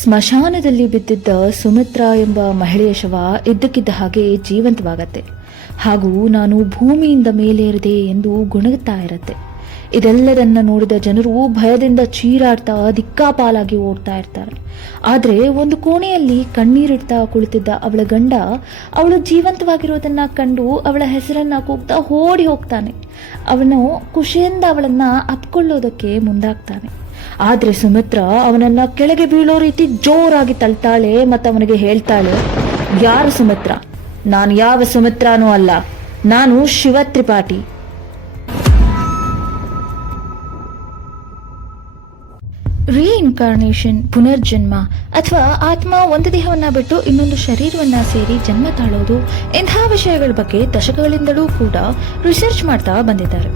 ಸ್ಮಶಾನದಲ್ಲಿ ಬಿದ್ದಿದ್ದ ಸುಮಿತ್ರಾ ಎಂಬ ಮಹಿಳೆಯ ಶವ ಇದ್ದಕ್ಕಿದ್ದ ಹಾಗೆ ಜೀವಂತವಾಗತ್ತೆ ಹಾಗೂ ನಾನು ಭೂಮಿಯಿಂದ ಮೇಲೇರಿದೆ ಎಂದು ಗುಣಗುತ್ತಾ ಇರತ್ತೆ. ಇದೆಲ್ಲದನ್ನ ನೋಡಿದ ಜನರು ಭಯದಿಂದ ಚೀರಾಡ್ತಾ ದಿಕ್ಕಾಪಾಲಾಗಿ ಓಡ್ತಾ ಇರ್ತಾರೆ. ಆದ್ರೆ ಒಂದು ಕೋಣೆಯಲ್ಲಿ ಕಣ್ಣೀರಿಡ್ತಾ ಕುಳಿತಿದ್ದ ಅವಳ ಗಂಡ ಅವಳು ಜೀವಂತವಾಗಿರೋದನ್ನ ಕಂಡು ಅವಳ ಹೆಸರನ್ನ ಕೂಗ್ತಾ ಓಡಿ ಹೋಗ್ತಾನೆ. ಅವನು ಖುಷಿಯಿಂದ ಅವಳನ್ನ ಅಪ್ಕೊಳ್ಳೋದಕ್ಕೆ ಮುಂದಾಗ್ತಾನೆ. ಆದ್ರೆ ಸುಮಿತ್ರಾ ಅವನನ್ನ ಕೆಳಗೆ ಬೀಳೋ ರೀತಿ ಜೋರಾಗಿ ತಳ್ತಾಳೆ ಮತ್ತು ಅವನಿಗೆ ಹೇಳ್ತಾಳೆ, ಯಾರು ಸುಮಿತ್ರಾ? ನಾನು ಯಾವ ಸುಮಿತ್ರಾನೂ ಅಲ್ಲ, ನಾನು ಶಿವ ತ್ರಿಪಾಠಿ. ರೀಇನ್ಕಾರ್ನೇಷನ್, ಪುನರ್ಜನ್ಮ ಅಥವಾ ಆತ್ಮ ಒಂದು ದೇಹವನ್ನ ಬಿಟ್ಟು ಇನ್ನೊಂದು ಶರೀರವನ್ನ ಸೇರಿ ಜನ್ಮ ತಾಳೋದು, ಇಂತಹ ವಿಷಯಗಳ ಬಗ್ಗೆ ದಶಕಗಳಿಂದಲೂ ಕೂಡ ರಿಸರ್ಚ್ ಮಾಡ್ತಾ ಬಂದಿದ್ದಾರೆ.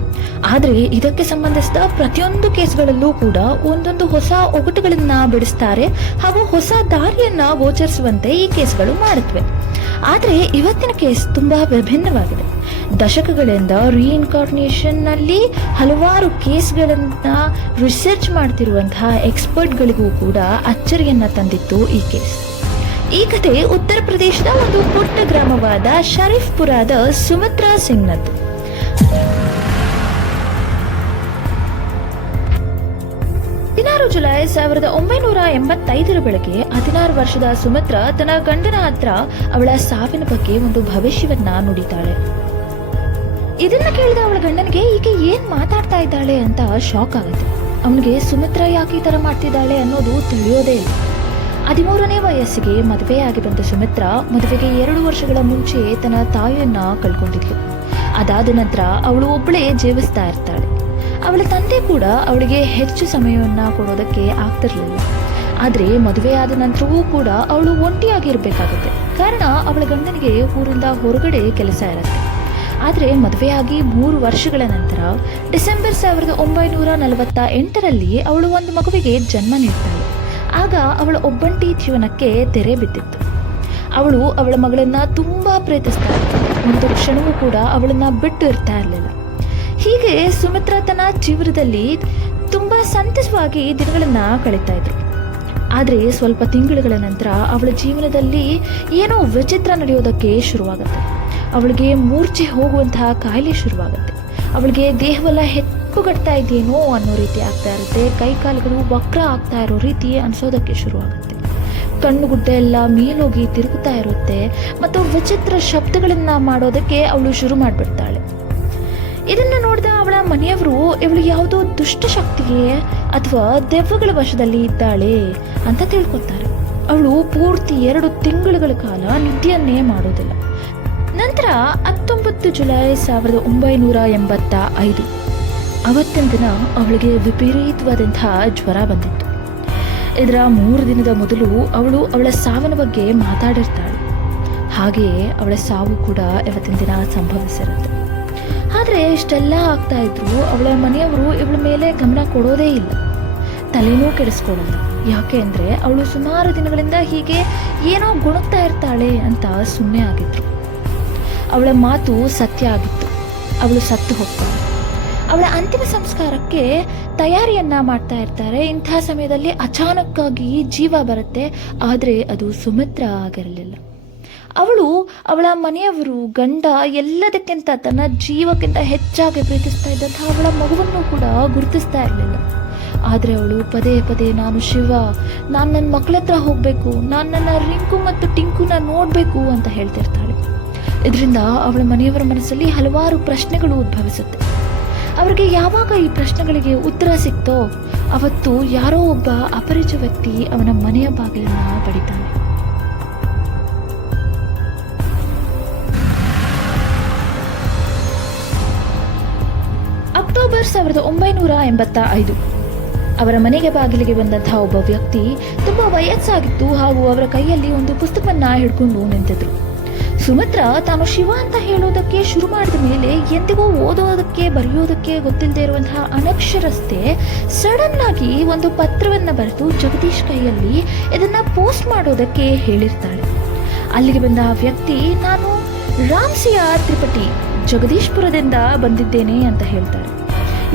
ಆದರೆ ಇದಕ್ಕೆ ಸಂಬಂಧಿಸಿದ ಪ್ರತಿಯೊಂದು ಕೇಸ್ಗಳಲ್ಲೂ ಕೂಡ ಒಂದೊಂದು ಹೊಸ ಒಗಟುಗಳನ್ನ ಬಿಡಿಸ್ತಾರೆ ಹಾಗೂ ಹೊಸ ದಾರಿಯನ್ನ ಗೋಚರಿಸುವಂತೆ ಈ ಕೇಸ್ಗಳು ಮಾಡುತ್ತವೆ. ಆದರೆ ಇವತ್ತಿನ ಕೇಸ್ ತುಂಬಾ ವಿಭಿನ್ನವಾಗಿದೆ. ದಶಕಗಳಿಂದ ರೀಇನ್ಕಾರ್ನೇಷನ್ ನಲ್ಲಿ ಹಲವಾರು ಕೇಸ್ಗಳನ್ನ ರಿಸರ್ಚ್ ಮಾಡ್ತಿರುವಂತಹ ಎಕ್ಸ್ಪರ್ಟ್ಗಳಿಗೂ ಕೂಡ ಅಚ್ಚರಿಯನ್ನ ತಂದಿತ್ತು ಈ ಕೇಸ್. ಈ ಕಥೆ ಉತ್ತರ ಪ್ರದೇಶದ ಒಂದು ಪುಟ್ಟ ಗ್ರಾಮವಾದ ಶರೀಫ್ಪುರದ ಸುಮಿತ್ರಾ ಸಿಂಗ್ನದ್ದು. 16 ಜುಲೈ 1985 ಬೆಳಗ್ಗೆ 16 ವರ್ಷದ ಸುಮಿತ್ರಾ ತನ್ನ ಗಂಡನ ಹತ್ರ ಅವಳ ಸಾವಿನ ಬಗ್ಗೆ ಒಂದು ಭವಿಷ್ಯವನ್ನ ನುಡಿತಾಳೆ. ಇದನ್ನ ಕೇಳಿದ ಅವಳ ಗಂಡನಿಗೆ ಈಕೆ ಏನ್ ಮಾತಾಡ್ತಾ ಇದ್ದಾಳೆ ಅಂತ ಶಾಕ್ ಆಗುತ್ತೆ. ಅವನಿಗೆ ಸುಮಿತ್ರಾ ಯಾಕೆ ಈ ತರ ಮಾಡ್ತಿದ್ದಾಳೆ ಅನ್ನೋದು ತಿಳಿಯೋದೇ ಇಲ್ಲ. 13ನೇ ವಯಸ್ಸಿಗೆ ಮದುವೆಯಾಗಿ ಬಂದ ಸುಮಿತ್ರಾ ಮದುವೆಗೆ 2 ವರ್ಷಗಳ ಮುಂಚೆ ತನ್ನ ತಾಯಿಯನ್ನ ಕಳ್ಕೊಂಡಿದ್ಲು. ಅದಾದ ನಂತರ ಅವಳು ಒಬ್ಬಳೇ ಜೀವಿಸ್ತಾ ಇರ್ತಾಳೆ. ಅವಳ ತಂದೆ ಕೂಡ ಅವಳಿಗೆ ಹೆಚ್ಚು ಸಮಯವನ್ನ ಕೊಡೋದಕ್ಕೆ ಆಗ್ತಿರ್ಲಿಲ್ಲ. ಆದ್ರೆ ಮದುವೆಯಾದ ನಂತರವೂ ಕೂಡ ಅವಳು ಒಂಟಿಯಾಗಿರ್ಬೇಕಾಗುತ್ತೆ. ಕಾರಣ ಅವಳ ಗಂಡನಿಗೆ ಊರಿಂದ ಹೊರಗಡೆ ಕೆಲಸ ಇರುತ್ತೆ. ಆದರೆ ಮದುವೆಯಾಗಿ 3 ವರ್ಷಗಳ ನಂತರ ಡಿಸೆಂಬರ್ 1948ರಲ್ಲಿ ಅವಳು ಒಂದು ಮಗುವಿಗೆ ಜನ್ಮ ನೀಡ್ತಾಳೆ. ಆಗ ಅವಳ ಒಬ್ಬಂಟಿ ಜೀವನಕ್ಕೆ ತೆರೆ ಬಿದ್ದಿತ್ತು. ಅವಳು ಅವಳ ಮಗಳನ್ನ ತುಂಬಾ ಪ್ರೀತಿಸ್ತಾ ಇರ್ತಾಳೆ. ಒಂದು ಕ್ಷಣವೂ ಕೂಡ ಅವಳನ್ನ ಬಿಟ್ಟು ಇರ್ತಾ ಇರಲಿಲ್ಲ. ಹೀಗೆ ಸುಮಿತ್ರಾ ತನ್ನ ಜೀವನದಲ್ಲಿ ತುಂಬಾ ಸಂತಸವಾಗಿ ದಿನಗಳನ್ನ ಕಳೀತಾ ಇದ್ರು. ಆದರೆ ಸ್ವಲ್ಪ ತಿಂಗಳುಗಳ ನಂತರ ಅವಳ ಜೀವನದಲ್ಲಿ ಏನೋ ವಿಚಿತ್ರ ನಡೆಯೋದಕ್ಕೆ ಶುರುವಾಗುತ್ತೆ. ಅವಳಿಗೆ ಮೂರ್ಛೆ ಹೋಗುವಂತಹ ಕಾಯಿಲೆ ಶುರುವಾಗುತ್ತೆ. ಅವಳಿಗೆ ದೇಹವೆಲ್ಲ ಹೆಪ್ಪುಗಟ್ತಾ ಇದೆಯೇನೋ ಅನ್ನೋ ರೀತಿ ಆಗ್ತಾ ಇರುತ್ತೆ. ಕೈ ಕಾಲುಗಳು ವಕ್ರ ಆಗ್ತಾ ಇರೋ ರೀತಿ ಅನ್ಸೋದಕ್ಕೆ ಶುರುವಾಗುತ್ತೆ. ಕಣ್ಣುಗುಡ್ಡೆ ಎಲ್ಲ ಮೇಲೋಗಿ ತಿರುಗುತ್ತಾ ಇರುತ್ತೆ ಮತ್ತು ವಿಚಿತ್ರ ಶಬ್ದಗಳನ್ನ ಮಾಡೋದಕ್ಕೆ ಅವಳು ಶುರು ಮಾಡಿಬಿಡ್ತಾಳೆ. ಇದನ್ನ ನೋಡಿದ ಅವಳ ಮನೆಯವರು ಇವಳು ಯಾವುದೋ ದುಷ್ಟಶಕ್ತಿಗೆ ಅಥವಾ ದೆವ್ವಗಳ ವಶದಲ್ಲಿ ಇದ್ದಾಳೆ ಅಂತ ತಿಳ್ಕೊತಾರೆ. ಅವಳು ಪೂರ್ತಿ 2 ತಿಂಗಳುಗಳ ಕಾಲ ನಿದ್ದೆಯನ್ನೇ ಮಾಡೋದಿಲ್ಲ. ನಂತರ 19 ಜುಲೈ 1985 ಅವತ್ತಿನ ದಿನ ಅವಳಿಗೆ ವಿಪರೀತವಾದಂತಹ ಜ್ವರ ಬಂದಿತ್ತು. ಇದರ 3 ದಿನದ ಮೊದಲು ಅವಳು ಅವಳ ಸಾವಿನ ಬಗ್ಗೆ ಮಾತಾಡಿರ್ತಾಳೆ. ಹಾಗೆಯೇ ಅವಳ ಸಾವು ಕೂಡ ಇವತ್ತಿನ ದಿನ ಸಂಭವಿಸಿರುತ್ತೆ. ಆದರೆ ಇಷ್ಟೆಲ್ಲ ಆಗ್ತಾ ಇದ್ರು ಅವಳ ಮನೆಯವರು ಇವಳ ಮೇಲೆ ಗಮನ ಕೊಡೋದೇ ಇಲ್ಲ, ತಲೆನೂ ಕೆಡಿಸ್ಕೊಳ್ಳಲ್ಲ. ಯಾಕೆ ಅಂದರೆ ಅವಳು ಸುಮಾರು ದಿನಗಳಿಂದ ಹೀಗೆ ಏನೋ ಗುಣಗ್ತಾ ಇರ್ತಾಳೆ ಅಂತ ಸುಮ್ಮನೆ ಆಗಿದ್ರು. ಅವಳ ಮಾತು ಸತ್ಯ ಆಗಿತ್ತು. ಅವಳು ಸತ್ತು ಹೋಗ್ತಾಳೆ. ಅವಳ ಅಂತಿಮ ಸಂಸ್ಕಾರಕ್ಕೆ ತಯಾರಿಯನ್ನ ಮಾಡ್ತಾ ಇರ್ತಾರೆ. ಇಂಥ ಸಮಯದಲ್ಲಿ ಅಚಾನಕ್ಕಾಗಿ ಜೀವ ಬರುತ್ತೆ. ಆದರೆ ಅದು ಸುಮಿತ್ರಾ ಆಗಿರಲಿಲ್ಲ. ಅವಳು ಅವಳ ಮನೆಯವರು, ಗಂಡ ಎಲ್ಲದಕ್ಕಿಂತ ತನ್ನ ಜೀವಕ್ಕಿಂತ ಹೆಚ್ಚಾಗಿ ಪ್ರೀತಿಸ್ತಾ ಇದ್ದಂತಹ ಅವಳ ಮಗುವನ್ನು ಕೂಡ ಗುರುತಿಸ್ತಾ ಇರಲಿಲ್ಲ. ಆದರೆ ಅವಳು ಪದೇ ಪದೇ ನಾನು ಶಿವ, ನಾನು ನನ್ನ ಮಕ್ಕಳ ಹತ್ರ ಹೋಗಬೇಕು, ನಾನು ನನ್ನ ರಿಂಕು ಮತ್ತು ಟಿಂಕುನ ನೋಡಬೇಕು ಅಂತ ಹೇಳ್ತಿರ್ತಾಳೆ. ಇದರಿಂದ ಅವಳ ಮನೆಯವರ ಮನಸ್ಸಲ್ಲಿ ಹಲವಾರು ಪ್ರಶ್ನೆಗಳು ಉದ್ಭವಿಸುತ್ತೆ. ಅವರಿಗೆ ಯಾವಾಗ ಈ ಪ್ರಶ್ನೆಗಳಿಗೆ ಉತ್ತರ ಸಿಕ್ತೋ ಅವತ್ತು ಯಾರೋ ಒಬ್ಬ ಅಪರಿಚಿತ ವ್ಯಕ್ತಿ ಅವನ ಮನೆಯ ಬಾಗಿಲನ್ನ ಬಡಿತಾನೆ. ಅಕ್ಟೋಬರ್ 1985 ಅವರ ಮನೆಗೆ ಬಾಗಿಲಿಗೆ ಬಂದಂತಹ ಒಬ್ಬ ವ್ಯಕ್ತಿ ತುಂಬಾ ವಯಸ್ಸಾಗಿತ್ತು ಹಾಗೂ ಅವರ ಕೈಯಲ್ಲಿ ಒಂದು ಪುಸ್ತಕವನ್ನ ಹಿಡ್ಕೊಂಡು ನಿಂತಿದ್ರು. ಸುಮಿತ್ರಾ ತಾನು ಶಿವ ಅಂತ ಹೇಳೋದಕ್ಕೆ ಶುರು ಮಾಡಿದ ಮೇಲೆ ಎಂದಿಗೂ ಓದೋದಕ್ಕೆ ಬರೆಯೋದಕ್ಕೆ ಗೊತ್ತಿಲ್ಲದೆ ಇರುವಂತಹ ಅನಕ್ಷರಸ್ಥೆ ಸಡನ್ ಆಗಿ ಒಂದು ಪತ್ರವನ್ನ ಬರೆದು ಜಗದೀಶ್ ಕೈಯಲ್ಲಿ ಇದನ್ನ ಪೋಸ್ಟ್ ಮಾಡೋದಕ್ಕೆ ಹೇಳಿರ್ತಾಳೆ. ಅಲ್ಲಿಗೆ ಬಂದ ಆ ವ್ಯಕ್ತಿ, ನಾನು ರಾಮ್ಸಿಯಾ ತ್ರಿಪಾಠಿ, ಜಗದೀಶ್ಪುರದಿಂದ ಬಂದಿದ್ದೇನೆ ಅಂತ ಹೇಳ್ತಾರೆ.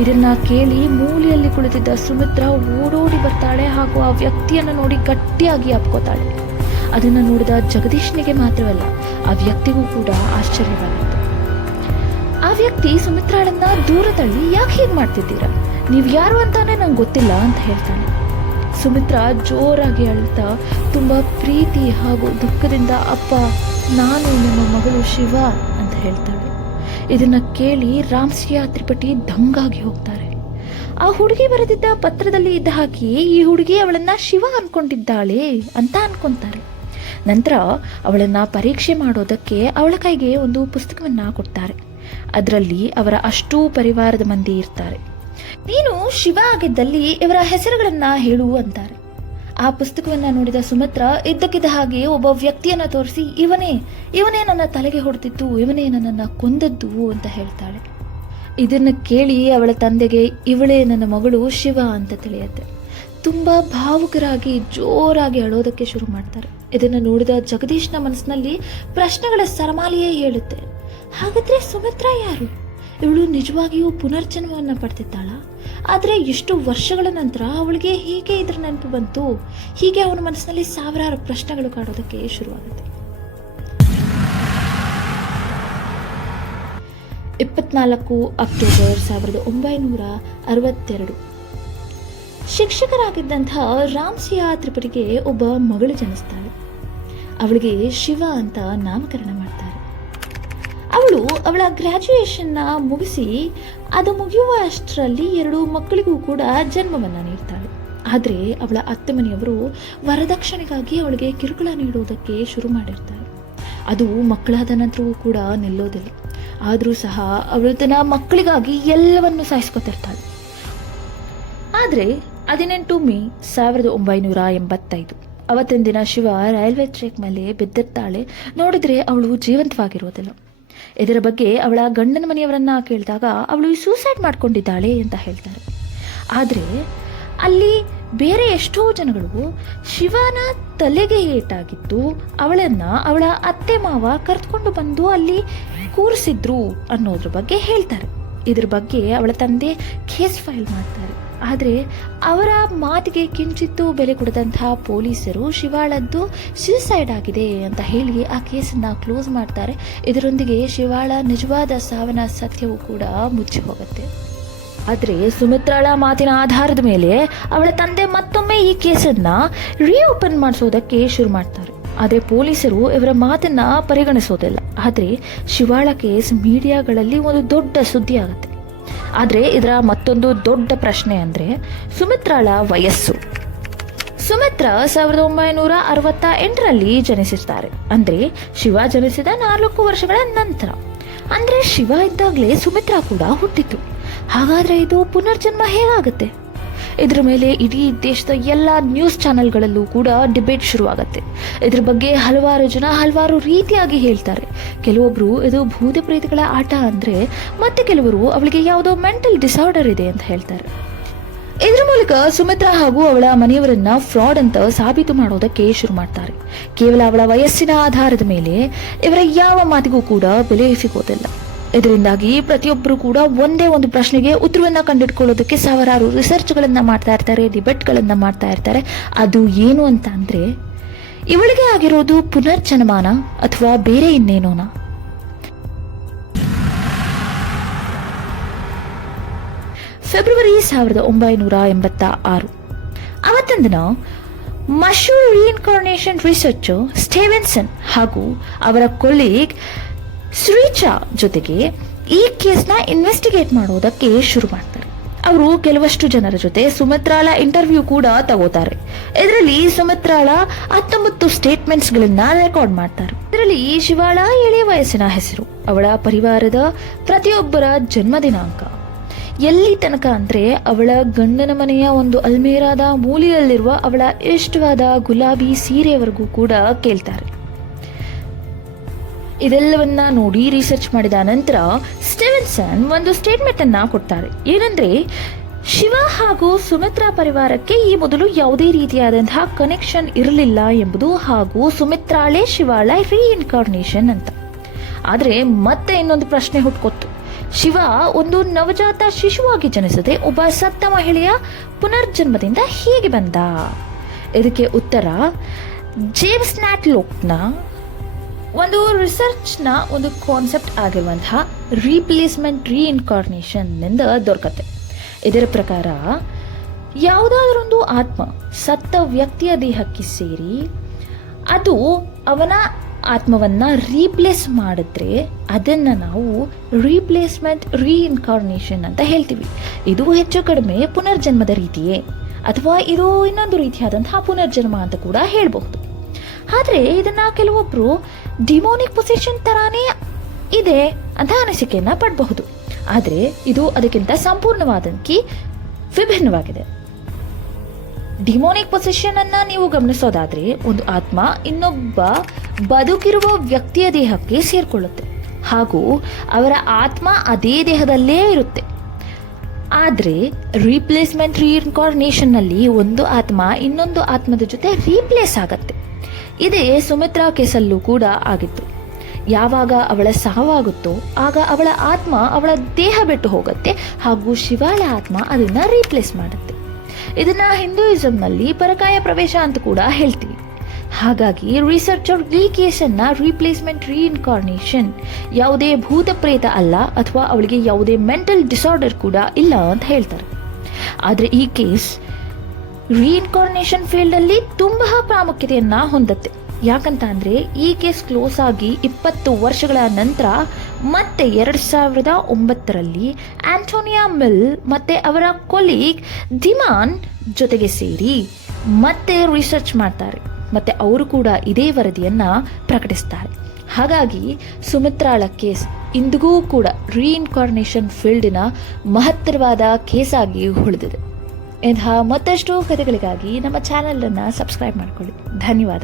ಇದನ್ನ ಕೇಳಿ ಮೂಲೆಯಲ್ಲಿ ಕುಳಿತಿದ್ದ ಸುಮಿತ್ರಾ ಓಡೋಡಿ ಬರ್ತಾಳೆ ಹಾಗೂ ಆ ವ್ಯಕ್ತಿಯನ್ನು ನೋಡಿ ಗಟ್ಟಿಯಾಗಿ ಅಪ್ಕೋತಾಳೆ. ಅದನ್ನು ನೋಡಿದ ಜಗದೀಶ್ನಿಗೆ ಮಾತ್ರವಲ್ಲ, ಆ ವ್ಯಕ್ತಿಗೂ ಕೂಡ ಆಶ್ಚರ್ಯವಾಗಿತ್ತು. ಆ ವ್ಯಕ್ತಿ ಸುಮಿತ್ರಾಳನ್ನ ದೂರ ತಳ್ಳಿ, ಯಾಕೆ ಹೀಗೆ ಮಾಡ್ತಿದ್ದೀರಾ, ನೀವು ಯಾರು ಅಂತಾನೆ ನಂಗೆ ಗೊತ್ತಿಲ್ಲ ಅಂತ ಹೇಳ್ತಾನೆ. ಸುಮಿತ್ರಾ ಜೋರಾಗಿ ಅಳ್ತಾ ತುಂಬಾ ಪ್ರೀತಿ ಹಾಗೂ ದುಃಖದಿಂದ, ಅಪ್ಪ, ನಾನು ನಿಮ್ಮ ಮಗಳು ಶಿವ ಅಂತ ಹೇಳ್ತಾಳೆ. ಇದನ್ನ ಕೇಳಿ ರಾಮ್ಸಿಯಾ ತ್ರಿಪಠಿ ದಂಗಾಗಿ ಹೋಗ್ತಾರೆ. ಆ ಹುಡುಗಿ ಬರೆದಿದ್ದ ಪತ್ರದಲ್ಲಿ ಇದ್ದ ಹಾಗೆ ಈ ಹುಡುಗಿ ಅವಳನ್ನ ಶಿವ ಅನ್ಕೊಂಡಿದ್ದಾಳೆ ಅಂತ ಅನ್ಕೊಂತಾರೆ. ನಂತರ ಅವಳನ್ನ ಪರೀಕ್ಷೆ ಮಾಡೋದಕ್ಕೆ ಅವಳ ಕೈಗೆ ಒಂದು ಪುಸ್ತಕವನ್ನ ಕೊಡ್ತಾರೆ. ಅದರಲ್ಲಿ ಅವರ ಅಷ್ಟೂ ಪರಿವಾರದ ಮಂದಿ ಇರ್ತಾರೆ. ನೀನು ಶಿವ ಆಗಿದ್ದಲ್ಲಿ ಇವರ ಹೆಸರುಗಳನ್ನ ಹೇಳು ಅಂತಾರೆ. ಆ ಪುಸ್ತಕವನ್ನ ನೋಡಿದ ಸುಮಿತ್ರಾ ಇದ್ದಕ್ಕಿದ್ದ ಹಾಗೆ ಒಬ್ಬ ವ್ಯಕ್ತಿಯನ್ನ ತೋರಿಸಿ, ಇವನೇ ನನ್ನ ತಲೆಗೆ ಹೊಡೆದಿತ್ತು, ಇವನೇ ನನ್ನನ್ನ ಕೊಂದದ್ದು ಅಂತ ಹೇಳ್ತಾಳೆ. ಇದನ್ನ ಕೇಳಿ ಅವಳ ತಂದೆಗೆ ಇವಳೇ ನನ್ನ ಮಗಳು ಶಿವ ಅಂತ ತಿಳಿಯುತ್ತೆ. ತುಂಬಾ ಭಾವುಕರಾಗಿ ಜೋರಾಗಿ ಅಳೋದಕ್ಕೆ ಶುರು ಮಾಡ್ತಾರೆ. ಇದನ್ನು ನೋಡಿದ ಜಗದೀಶ್ನ ಮನಸ್ಸಿನಲ್ಲಿ ಪ್ರಶ್ನೆಗಳ ಸರಮಾಲೆಯೇ ಹೇಳುತ್ತೆ. ಹಾಗಾದ್ರೆ ಸುಮಿತ್ರಾ ಯಾರು? ಇವಳು ನಿಜವಾಗಿಯೂ ಪುನರ್ಜನ್ಮವನ್ನ ಪಡೆದಿದ್ದಾಳ? ಆದರೆ ಎಷ್ಟು ವರ್ಷಗಳ ನಂತರ ಅವಳಿಗೆ ಹೀಗೆ ಇದ್ರ ನೆನಪು ಬಂತು? ಹೀಗೆ ಅವನ ಮನಸ್ಸಿನಲ್ಲಿ ಸಾವಿರಾರು ಪ್ರಶ್ನೆಗಳು ಕಾಡೋದಕ್ಕೆ ಶುರುವಾಗುತ್ತೆ. 24 ಅಕ್ಟೋಬರ್ 1962 ಶಿಕ್ಷಕರಾಗಿದ್ದಂತಹ ರಾಮ್ಸಿಯಾ ತ್ರಿಪಠಿಗೆ ಒಬ್ಬ ಮಗಳು ಜನಿಸ್ತಾಳೆ. ಅವಳಿಗೆ ಶಿವ ಅಂತ ನಾಮಕರಣ ಮಾಡ್ತಾರೆ. ಅವಳು ಅವಳ ಗ್ರ್ಯಾಜುಯೇಷನ್ನ ಮುಗಿಸಿ ಅದು ಮುಗಿಯುವ ಅಷ್ಟರಲ್ಲಿ 2 ಮಕ್ಕಳಿಗೂ ಕೂಡ ಜನ್ಮವನ್ನು ನೀಡ್ತಾಳೆ. ಆದರೆ ಅವಳ ಅತ್ತೆ ಮನೆಯವರು ವರದಕ್ಷಿಣೆಗಾಗಿ ಅವಳಿಗೆ ಕಿರುಕುಳ ನೀಡುವುದಕ್ಕೆ ಶುರು ಮಾಡಿರ್ತಾರೆ. ಅದು ಮಕ್ಕಳಾದ ನಂತರವೂ ಕೂಡ ನಿಲ್ಲೋದಿಲ್ಲ. ಆದರೂ ಸಹ ಅವಳು ತನ್ನ ಮಕ್ಕಳಿಗಾಗಿ ಎಲ್ಲವನ್ನು ಸಾಯಿಸ್ಕೊತಿರ್ತಾಳೆ. ಆದರೆ 18 ಮೇ 1985 ಅವತ್ತಿನ ದಿನ ಶಿವ ರೈಲ್ವೆ ಟ್ರ್ಯಾಕ್ ಮೇಲೆ ಬಿದ್ದಿರ್ತಾಳೆ. ನೋಡಿದ್ರೆ ಅವಳು ಜೀವಂತವಾಗಿರೋದಿಲ್ಲ. ಇದರ ಬಗ್ಗೆ ಅವಳ ಗಂಡನ ಮನೆಯವರನ್ನ ಕೇಳಿದಾಗ ಅವಳು ಸೂಸೈಡ್ ಮಾಡ್ಕೊಂಡಿದ್ದಾಳೆ ಅಂತ ಹೇಳ್ತಾರೆ. ಆದರೆ ಅಲ್ಲಿ ಬೇರೆ ಎಷ್ಟೋ ಜನಗಳು ಶಿವನ ತಲೆಗೆ ಏಟಾಗಿತ್ತು, ಅವಳನ್ನ ಅವಳ ಅತ್ತೆ ಮಾವ ಕರೆದುಕೊಂಡು ಬಂದು ಅಲ್ಲಿ ಕೂರಿಸಿದ್ರು ಅನ್ನೋದ್ರ ಬಗ್ಗೆ ಹೇಳ್ತಾರೆ. ಇದ್ರ ಬಗ್ಗೆ ಅವಳ ತಂದೆ ಕೇಸ್ ಫೈಲ್ ಮಾಡ್ತಾರೆ. ಆದರೆ ಅವರ ಮಾತಿಗೆ ಕಿಂಚಿತ್ತೂ ಬೆಲೆ ಕೊಡದಂತಹ ಪೊಲೀಸರು ಶಿವಾಳದ್ದು ಸೂಸೈಡ್ ಆಗಿದೆ ಅಂತ ಹೇಳಿ ಆ ಕೇಸನ್ನು ಕ್ಲೋಸ್ ಮಾಡ್ತಾರೆ. ಇದರೊಂದಿಗೆ ಶಿವಾಳ ನಿಜವಾದ ಸಾವಿನ ಸತ್ಯವೂ ಕೂಡ ಮುಚ್ಚಿ ಹೋಗುತ್ತೆ. ಆದರೆ ಸುಮಿತ್ರಾಳ ಮಾತಿನ ಆಧಾರದ ಮೇಲೆ ಅವಳ ತಂದೆ ಮತ್ತೊಮ್ಮೆ ಈ ಕೇಸನ್ನು ರೀಓಪನ್ ಮಾಡಿಸೋದಕ್ಕೆ ಶುರು ಮಾಡ್ತಾರೆ. ಆದರೆ ಪೊಲೀಸರು ಇವರ ಮಾತನ್ನ ಪರಿಗಣಿಸೋದಿಲ್ಲ. ಆದರೆ ಶಿವಾಳ ಕೇಸ್ ಮೀಡಿಯಾಗಳಲ್ಲಿ ಒಂದು ದೊಡ್ಡ ಸುದ್ದಿ ಆಗುತ್ತೆ. ಆದರೆ ಇದರ ಮತ್ತೊಂದು ದೊಡ್ಡ ಪ್ರಶ್ನೆ ಅಂದರೆ ಸುಮಿತ್ರಾಳ ವಯಸ್ಸು. ಸುಮಿತ್ರಾ 1968ರಲ್ಲಿ ಜನಿಸಿರ್ತಾರೆ. ಅಂದರೆ ಶಿವ ಜನಿಸಿದ 4 ವರ್ಷಗಳ ನಂತರ. ಅಂದರೆ ಶಿವ ಇದ್ದಾಗಲೇ ಸುಮಿತ್ರಾ ಕೂಡ ಹುಟ್ಟಿತು. ಹಾಗಾದರೆ ಇದು ಪುನರ್ಜನ್ಮ ಹೇಗಾಗುತ್ತೆ? ಇದರ ಮೇಲೆ ಇಡೀ ದೇಶದ ಎಲ್ಲ ನ್ಯೂಸ್ ಚಾನೆಲ್ಗಳಲ್ಲೂ ಕೂಡ ಡಿಬೇಟ್ ಶುರುವಾಗುತ್ತೆ. ಇದ್ರ ಬಗ್ಗೆ ಹಲವಾರು ಜನ ಹಲವಾರು ರೀತಿಯಾಗಿ ಹೇಳ್ತಾರೆ. ಕೆಲವೊಬ್ರು ಇದು ಭೂತ ಪ್ರೇತಗಳ ಆಟ ಅಂದರೆ, ಮತ್ತೆ ಕೆಲವರು ಅವಳಿಗೆ ಯಾವುದೋ ಮೆಂಟಲ್ ಡಿಸಾರ್ಡರ್ ಇದೆ ಅಂತ ಹೇಳ್ತಾರೆ. ಇದರ ಮೂಲಕ ಸುಮಿತ್ರಾ ಹಾಗೂ ಅವಳ ಮನೆಯವರನ್ನ ಫ್ರಾಡ್ ಅಂತ ಸಾಬೀತು ಮಾಡೋದಕ್ಕೆ ಶುರು ಮಾಡ್ತಾರೆ. ಕೇವಲ ಅವಳ ವಯಸ್ಸಿನ ಆಧಾರದ ಮೇಲೆ ಇವರ ಯಾವ ಮಾತಿಗೂ ಕೂಡ ಬೆಲೆ ಸಿಗೋದಿಲ್ಲ. ಇದರಿಂದಾಗಿ ಪ್ರತಿಯೊಬ್ಬರು ಕೂಡ ಒಂದೇ ಒಂದು ಪ್ರಶ್ನೆಗೆ ಉತ್ತರವನ್ನ ಕಂಡುಹಿಡ್ಕೊಳ್ಳೋದಕ್ಕೆ ಸಾವಿರಾರು ರಿಸರ್ಚ್ಗಳನ್ನ ಮಾಡ್ತಾ ಇರ್ತಾರೆ, ಡಿಬೇಟ್ಗಳನ್ನ ಮಾಡ್ತಾ ಇರ್ತಾರೆ. ಅದು ಏನು ಅಂತ ಅಂದ್ರೆ, ಇವಳಿಗೆ ಆಗಿರೋದು ಪುನರ್ಜನ್ಮಾನ ಅಥವಾ ಬೇರೆ ಇನ್ನೇನೋನಾ? ಫೆಬ್ರವರಿ 1986 ಅವತ್ತಿನ ದಿನ ಮಶೂರ್ ರೀಇನ್ಕಾರ್ನೇಷನ್ ರಿಸರ್ಚರ್ ಸ್ಟೀವೆನ್ಸನ್ ಹಾಗೂ ಅವರ ಕೊಲೀಗ್ ಶ್ರೀಚಾ ಜೊತೆಗೆ ಈ ಕೇಸ್ನ ಇನ್ವೆಸ್ಟಿಗೇಟ್ ಮಾಡೋದಕ್ಕೆ ಶುರು ಮಾಡ್ತಾರೆ. ಅವರು ಕೆಲವಷ್ಟು ಜನರ ಜೊತೆ ಸುಮಿತ್ರಾಳ ಇಂಟರ್ವ್ಯೂ ಕೂಡ ತಗೋತಾರೆ. ಇದರಲ್ಲಿ ಸುಮಿತ್ರಾಳ 19 ಸ್ಟೇಟ್ಮೆಂಟ್ಸ್ಗಳನ್ನ ರೆಕಾರ್ಡ್ ಮಾಡ್ತಾರೆ. ಇದರಲ್ಲಿ ಶಿವಾಳ 7 ವಯಸ್ಸಿನ ಹೆಸರು, ಅವಳ ಪರಿವಾರದ ಪ್ರತಿಯೊಬ್ಬರ ಜನ್ಮ ದಿನಾಂಕ, ಎಲ್ಲಿ ತನಕ ಅಂದ್ರೆ ಅವಳ ಗಂಡನ ಮನೆಯ ಒಂದು ಅಲ್ಮೇರಾದ ಮೂಲೆಯಲ್ಲಿರುವ ಅವಳ ಇಷ್ಟವಾದ ಗುಲಾಬಿ ಸೀರೆವರೆಗೂ ಕೂಡ ಕೇಳ್ತಾರೆ. ಇದೆಲ್ಲವನ್ನ ನೋಡಿ ರಿಸರ್ಚ್ ಮಾಡಿದ ನಂತರ ಸ್ಟೀವೆನ್ಸನ್ ಒಂದು ಸ್ಟೇಟ್ಮೆಂಟ್ ಅನ್ನ ಕೊಡ್ತಾರೆ. ಏನಂದ್ರೆ, ಶಿವ ಹಾಗೂ ಸುಮಿತ್ರಾ ಪರಿವಾರಕ್ಕೆ ಈ ಮೊದಲು ಯಾವುದೇ ರೀತಿಯಾದಂತಹ ಕನೆಕ್ಷನ್ ಇರಲಿಲ್ಲ ಎಂಬುದು, ಹಾಗೂ ಸುಮಿತ್ರಾಳೆ ಶಿವಾಳ ರೀಇನ್ಕಾರ್ನೇಷನ್ ಅಂತ. ಆದ್ರೆ ಮತ್ತೆ ಇನ್ನೊಂದು ಪ್ರಶ್ನೆ ಹುಟ್ಕೊತ್ತು. ಶಿವ ಒಂದು ನವಜಾತ ಶಿಶುವಾಗಿ ಜನಿಸದೆ ಒಬ್ಬ ಸತ್ತ ಮಹಿಳೆಯ ಪುನರ್ಜನ್ಮದಿಂದ ಹೇಗೆ ಬಂದ? ಇದಕ್ಕೆ ಉತ್ತರ ಜೇಮ್ಸ್ ನ್ಯಾಟ್ಲೋಕ್ನ ಒಂದು ರಿಸರ್ಚ್ನ ಒಂದು ಕಾನ್ಸೆಪ್ಟ್ ಆಗಿರುವಂತಹ ರೀಪ್ಲೇಸ್ಮೆಂಟ್ ರೀಇನ್ಕಾರ್ನೇಷನ್ನಿಂದ ದೊರಕತ್ತೆ. ಇದರ ಪ್ರಕಾರ ಯಾವುದಾದರೊಂದು ಆತ್ಮ ಸತ್ತ ವ್ಯಕ್ತಿಯ ದೇಹಕ್ಕೆ ಸೇರಿ ಅದು ಅವನ ಆತ್ಮವನ್ನು ರೀಪ್ಲೇಸ್ ಮಾಡಿದ್ರೆ ಅದನ್ನು ನಾವು ರೀಪ್ಲೇಸ್ಮೆಂಟ್ ರೀಇನ್ಕಾರ್ನೇಷನ್ ಅಂತ ಹೇಳ್ತೀವಿ. ಇದು ಹೆಚ್ಚು ಕಡಿಮೆ ಪುನರ್ಜನ್ಮದ ರೀತಿಯೇ, ಅಥವಾ ಇದು ಇನ್ನೊಂದು ರೀತಿಯಾದಂತಹ ಪುನರ್ಜನ್ಮ ಅಂತ ಕೂಡ ಹೇಳಬಹುದು. ಆದರೆ ಇದನ್ನು ಕೆಲವೊಬ್ಬರು ಡಿಮೋನಿಕ್ ಪೊಸೆಷನ್ ಥರಾನೇ ಇದೆ ಅಂತ ಅನಿಸಿಕೆಯನ್ನು ಪಡಬಹುದು. ಆದರೆ ಇದು ಅದಕ್ಕಿಂತ ಸಂಪೂರ್ಣವಾದಂತೆ ವಿಭಿನ್ನವಾಗಿದೆ. ಡಿಮೋನಿಕ್ ಪೊಸೆಷನ್ ಅನ್ನ ನೀವು ಗಮನಿಸೋದಾದ್ರೆ ಒಂದು ಆತ್ಮ ಇನ್ನೊಬ್ಬ ಬದುಕಿರುವ ವ್ಯಕ್ತಿಯ ದೇಹಕ್ಕೆ ಸೇರ್ಕೊಳ್ಳುತ್ತೆ ಹಾಗೂ ಅವರ ಆತ್ಮ ಅದೇ ದೇಹದಲ್ಲೇ ಇರುತ್ತೆ. ಆದರೆ ರೀಪ್ಲೇಸ್ಮೆಂಟ್ ರೀಇನ್ಕಾರ್ನೇಷನ್ ನಲ್ಲಿ ಒಂದು ಆತ್ಮ ಇನ್ನೊಂದು ಆತ್ಮದ ಜೊತೆ ರೀಪ್ಲೇಸ್ ಆಗತ್ತೆ. ಇದೇ ಸುಮಿತ್ರಾ ಕೇಸಲ್ಲೂ ಕೂಡ ಆಗಿತ್ತು. ಯಾವಾಗ ಅವಳ ಸಾವಾಗುತ್ತೋ ಆಗ ಅವಳ ಆತ್ಮ ಅವಳ ದೇಹ ಬಿಟ್ಟು ಹೋಗುತ್ತೆ ಹಾಗೂ ಶಿವಳ ಆತ್ಮ ಅದನ್ನ ರೀಪ್ಲೇಸ್ ಮಾಡುತ್ತೆ. ಇದನ್ನ ಹಿಂದೂಯಿಸಂನಲ್ಲಿ ಪರಕಾಯ ಪ್ರವೇಶ ಅಂತ ಕೂಡ ಹೇಳ್ತೀವಿ. ಹಾಗಾಗಿ ರಿಸರ್ಚರ್ ಈ ಕೇಸನ್ನ ರೀಪ್ಲೇಸ್ಮೆಂಟ್ ರೀಇನ್ಕಾರ್ನೇಷನ್ ಯಾವುದೇ ಭೂತ ಪ್ರೇತ ಅಲ್ಲ ಅಥವಾ ಅವಳಿಗೆ ಯಾವುದೇ ಮೆಂಟಲ್ ಡಿಸಾರ್ಡರ್ ಕೂಡ ಇಲ್ಲ ಅಂತ ಹೇಳ್ತಾರೆ. ಆದರೆ ಈ ಕೇಸ್ ರೀಇನ್ಕಾರ್ನೇಷನ್ ಫೀಲ್ಡ್ ಅಲ್ಲಿ ತುಂಬಾ ಪ್ರಾಮುಖ್ಯತೆಯನ್ನ ಹೊಂದತ್ತೆ. ಯಾಕಂತ ಅಂದ್ರೆ ಈ ಕೇಸ್ ಕ್ಲೋಸ್ ಆಗಿ 20 ವರ್ಷಗಳ ನಂತರ ಮತ್ತೆ 2009ರಲ್ಲಿ ಆಂಟೋನಿಯಾ ಮಿಲ್ ಮತ್ತೆ ಅವರ ಕೊಲೀಗ್ ದಿಮಾನ್ ಜೊತೆಗೆ ಸೇರಿ ಮತ್ತೆ ರಿಸರ್ಚ್ ಮಾಡ್ತಾರೆ. ಮತ್ತೆ ಅವರು ಕೂಡ ಇದೇ ವರದಿಯನ್ನ ಪ್ರಕಟಿಸ್ತಾರೆ. ಹಾಗಾಗಿ ಸುಮಿತ್ರಾಳ ಕೇಸ್ ಇಂದಿಗೂ ಕೂಡ ರೀಇನ್ಕಾರ್ನೇಷನ್ ಫೀಲ್ಡಿನ ಮಹತ್ತರವಾದ ಕೇಸ್ ಆಗಿ ಉಳಿದಿದೆ. ಇಂತಹ ಮತ್ತಷ್ಟು ಕಥೆಗಳಿಗಾಗಿ ನಮ್ಮ ಚಾನೆಲ್ ಅನ್ನು ಸಬ್ಸ್ಕ್ರೈಬ್ ಮಾಡಿಕೊಳ್ಳಿ. ಧನ್ಯವಾದ.